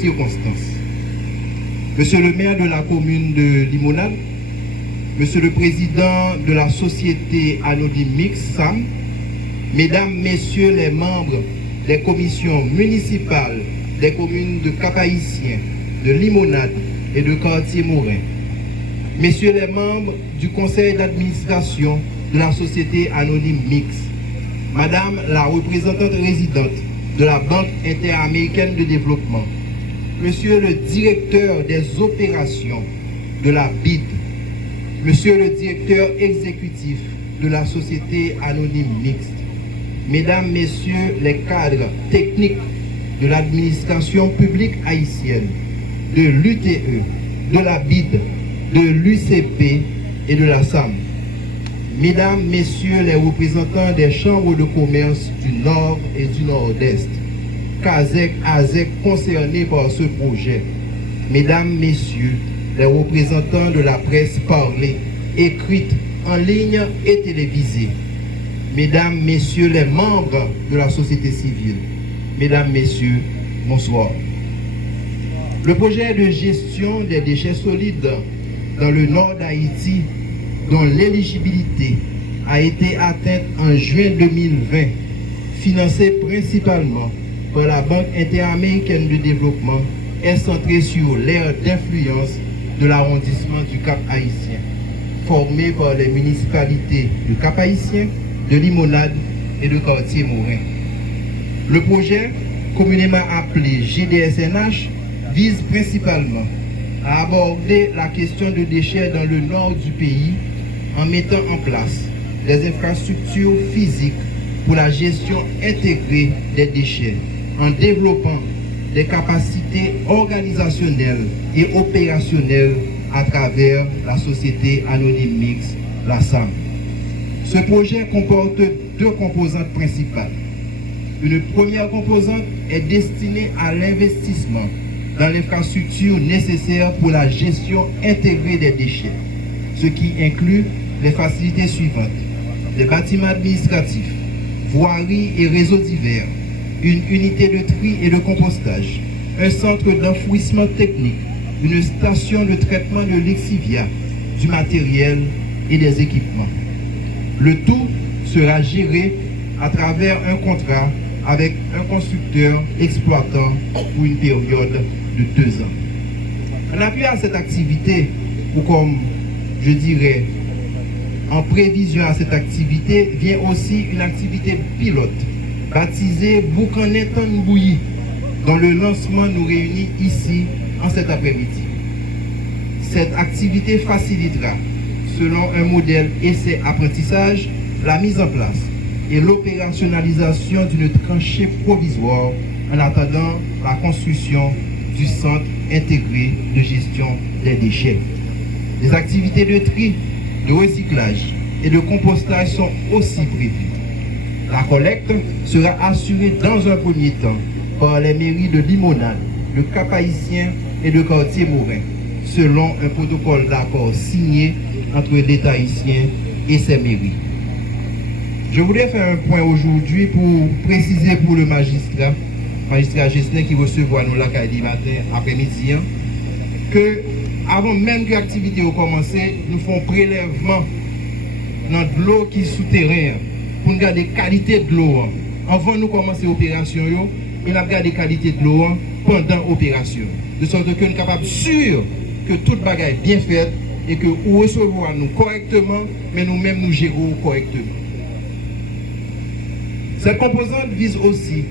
circonstances. Monsieur le maire de la commune de Limonade, Monsieur le président de la société anonyme mixte SAM, Mesdames, Messieurs les membres des commissions municipales des communes de Cap-Haïtien, de Limonade et de Cartier-Morin, Messieurs les membres du conseil d'administration de la société anonyme mixte, Madame la représentante résidente de la Banque interaméricaine de développement, Monsieur le directeur des opérations de la BID, Monsieur le directeur exécutif de la société anonyme mixte, Mesdames, Messieurs les cadres techniques de l'administration publique haïtienne, de l'UTE, de la BID, de l'UCP et de la SAM, Mesdames, Messieurs les représentants des chambres de commerce du Nord et du Nord-Est, CASEC, ASEC concernés par ce projet, Mesdames, Messieurs les représentants de la presse parlée, écrite, en ligne et télévisée, Mesdames, Messieurs les membres de la société civile, Mesdames, Messieurs, bonsoir. Le projet de gestion des déchets solides dans le nord d'Haïti, dont l'éligibilité a été atteinte en juin 2020, financé principalement par la Banque interaméricaine de développement, est centré sur l'aire d'influence de l'arrondissement du Cap-Haïtien, formé par les municipalités de Cap-Haïtien, de Limonade et de Cartier-Morin. Le projet, communément appelé GDSNH, vise principalement à aborder la question de déchets dans le nord du pays en mettant en place des infrastructures physiques pour la gestion intégrée des déchets, en développant des capacités organisationnelles et opérationnelles à travers la société anonyme mixte, la SAM. Ce projet comporte deux composantes principales. Une première composante est destinée à l'investissement dans l'infrastructure nécessaire pour la gestion intégrée des déchets, ce qui inclut les facilités suivantes: des bâtiments administratifs, voiries et réseaux divers, une unité de tri et de compostage, un centre d'enfouissement technique, une station de traitement de l'exivia, du matériel et des équipements. Le tout sera géré à travers un contrat avec un constructeur exploitant pour une période de 2 ans. En appui à cette activité, ou comme je dirais, en prévision à cette activité, vient aussi une activité pilote baptisée Boucanet Tanbouyi, dont le lancement nous réunit ici en cet après-midi. Cette activité facilitera, selon un modèle essai-apprentissage, la mise en place et l'opérationnalisation d'une tranchée provisoire en attendant la construction du centre intégré de gestion des déchets. Les activités de tri, de recyclage et de compostage sont aussi prévues. La collecte sera assurée dans un premier temps par les mairies de Limonade, de Cap-Haïtien et de Cartier-Morin, selon un protocole d'accord signé entre l'État haïtien et ses mairies. Je voudrais faire un point aujourd'hui pour préciser pour le magistrat Gestin qui recevra nous la caille matin après-midi, que avant même que l'activité ait commencé, nous faisons prélèvement dans de l'eau qui est souterraine pour nous garder la qualité de l'eau. Avant de commencer l'opération, nous avons gardé la qualité de l'eau pendant l'opération. De sorte que nous sommes capables sûr que toute bagaille est bien faite et que nous recevons nous correctement, mais nous-mêmes nous gérons correctement. Cette composante vise aussi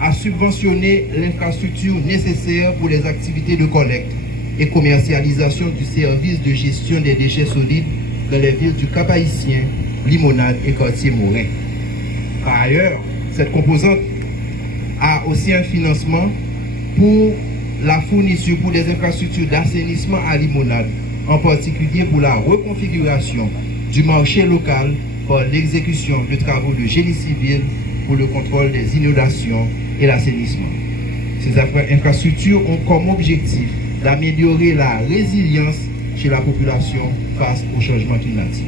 à subventionner l'infrastructure nécessaire pour les activités de collecte et commercialisation du service de gestion des déchets solides dans les villes du Cap-Haïtien, Limonade et Cartier-Morin. Par ailleurs, cette composante a aussi un financement pour la fourniture pour des infrastructures d'assainissement à Limonade, en particulier pour la reconfiguration du marché local par l'exécution de travaux de génie civil pour le contrôle des inondations et l'assainissement. Ces infrastructures ont comme objectif d'améliorer la résilience chez la population face au changement climatique.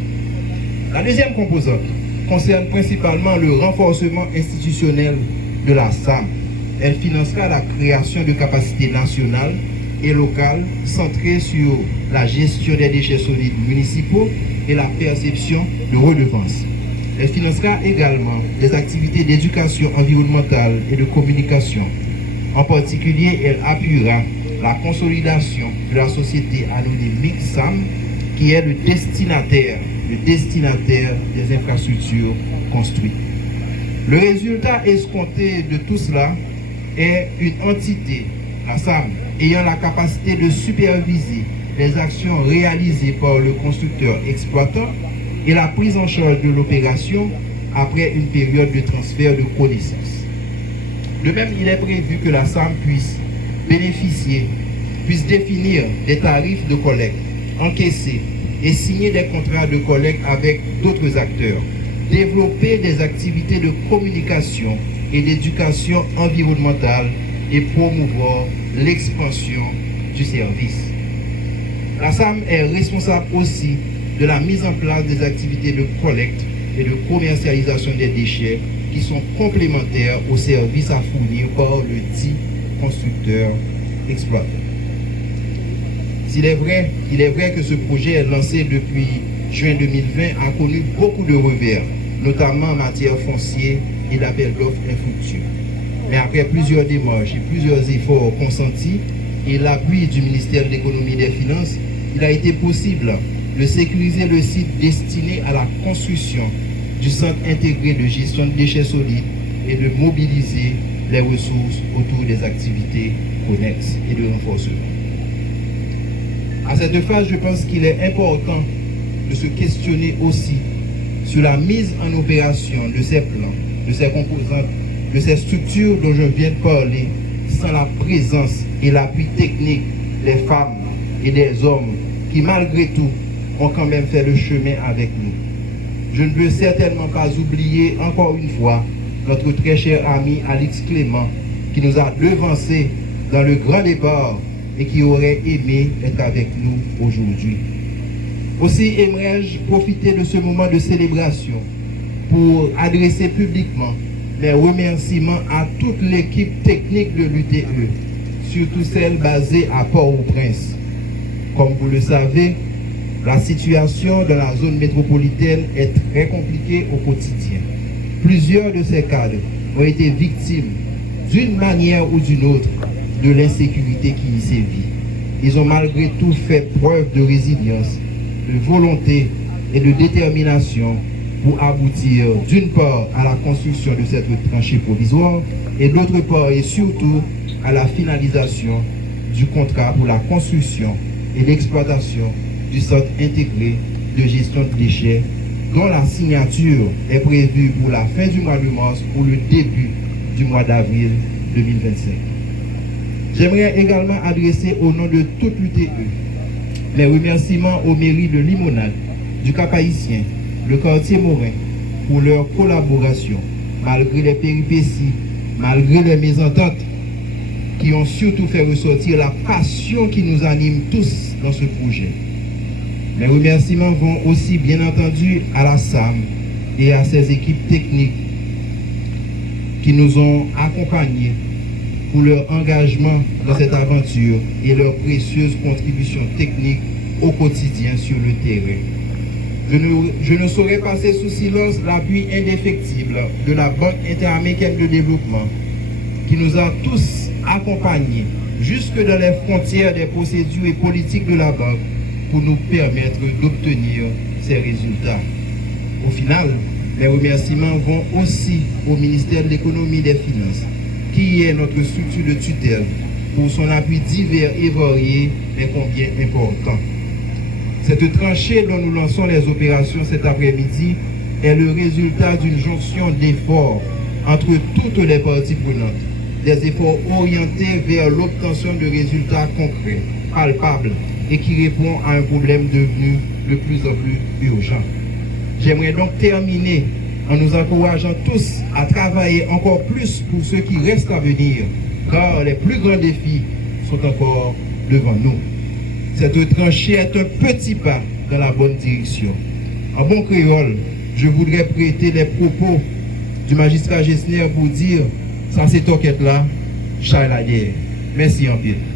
La deuxième composante concerne principalement le renforcement institutionnel de la SAM. elle financera la création de capacités nationales et locales centrées sur la gestion des déchets solides municipaux et la perception de redevances. Elle financera également des activités d'éducation environnementale et de communication. En particulier, elle appuiera la consolidation de la société anonyme MIXSAM, qui est le destinataire des infrastructures construites. Le résultat escompté de tout cela est une entité, la SAM, ayant la capacité de superviser les actions réalisées par le constructeur exploitant et la prise en charge de l'opération après une période de transfert de connaissances. De même, il est prévu que la SAM puisse définir des tarifs de collecte, encaisser et signer des contrats de collecte avec d'autres acteurs, développer des activités de communication et d'éducation environnementale et promouvoir l'expansion du service. La SAM est responsable aussi de la mise en place des activités de collecte et de commercialisation des déchets qui sont complémentaires aux services à fournir par le dit constructeur exploitant. Il est vrai que ce projet lancé depuis juin 2020 a connu beaucoup de revers, notamment en matière foncière et d'appel d'offres infructueux. Mais après plusieurs démarches et plusieurs efforts consentis et l'appui du ministère de l'Économie et des Finances, il a été possible de sécuriser le site destiné à la construction du centre intégré de gestion de déchets solides et de mobiliser les ressources autour des activités connexes et de renforcement. À cette phase, je pense qu'il est important de se questionner aussi sur la mise en opération de ces plans, de ces composantes, de ces structures dont je viens de parler, sans la présence et l'appui technique des femmes et des hommes qui, malgré tout, ont quand même fait le chemin avec nous. Je ne veux certainement pas oublier encore une fois notre très cher ami Alix Clément, qui nous a devancés dans le grand départ et qui aurait aimé être avec nous aujourd'hui. Aussi aimerais-je profiter de ce moment de célébration pour adresser publiquement mes remerciements à toute l'équipe technique de l'UTE, surtout celle basée à Port-au-Prince. Comme vous le savez, la situation dans la zone métropolitaine est très compliquée au quotidien. Plusieurs de ces cadres ont été victimes, d'une manière ou d'une autre, de l'insécurité qui y sévit. Ils ont malgré tout fait preuve de résilience, de volonté et de détermination pour aboutir d'une part à la construction de cette tranchée provisoire et d'autre part et surtout à la finalisation du contrat pour la construction et l'exploitation du centre intégré de gestion de déchets dont la signature est prévue pour la fin du mois de mars ou le début du mois d'avril 2025. J'aimerais également adresser au nom de toute l'UTE mes remerciements aux mairies de Limonade, du Cap-Haïtien, le quartier Morin pour leur collaboration, malgré les péripéties, malgré les mésententes qui ont surtout fait ressortir la passion qui nous anime tous dans ce projet. Mes remerciements vont aussi bien entendu à la SAM et à ses équipes techniques qui nous ont accompagnés pour leur engagement dans cette aventure et leur précieuse contribution technique au quotidien sur le terrain. Je ne saurais passer sous silence l'appui indéfectible de la Banque interaméricaine de développement qui nous a tous accompagnés jusque dans les frontières des procédures et politiques de la banque pour nous permettre d'obtenir ces résultats. Au final, les remerciements vont aussi au ministère de l'Économie et des Finances, qui est notre structure de tutelle, pour son appui divers et varié, mais combien important. Cette tranchée dont nous lançons les opérations cet après-midi est le résultat d'une jonction d'efforts entre toutes les parties prenantes, des efforts orientés vers l'obtention de résultats concrets, palpables, et qui répond à un problème devenu de plus en plus urgent. J'aimerais donc terminer en nous encourageant tous à travailler encore plus pour ce qui reste à venir, car les plus grands défis sont encore devant nous. Cette tranchée est un petit pas dans la bonne direction. En bon créole, je voudrais prêter les propos du magistrat Gessner pour dire, ça c'est toquette là, Charles Adier. Merci en pile.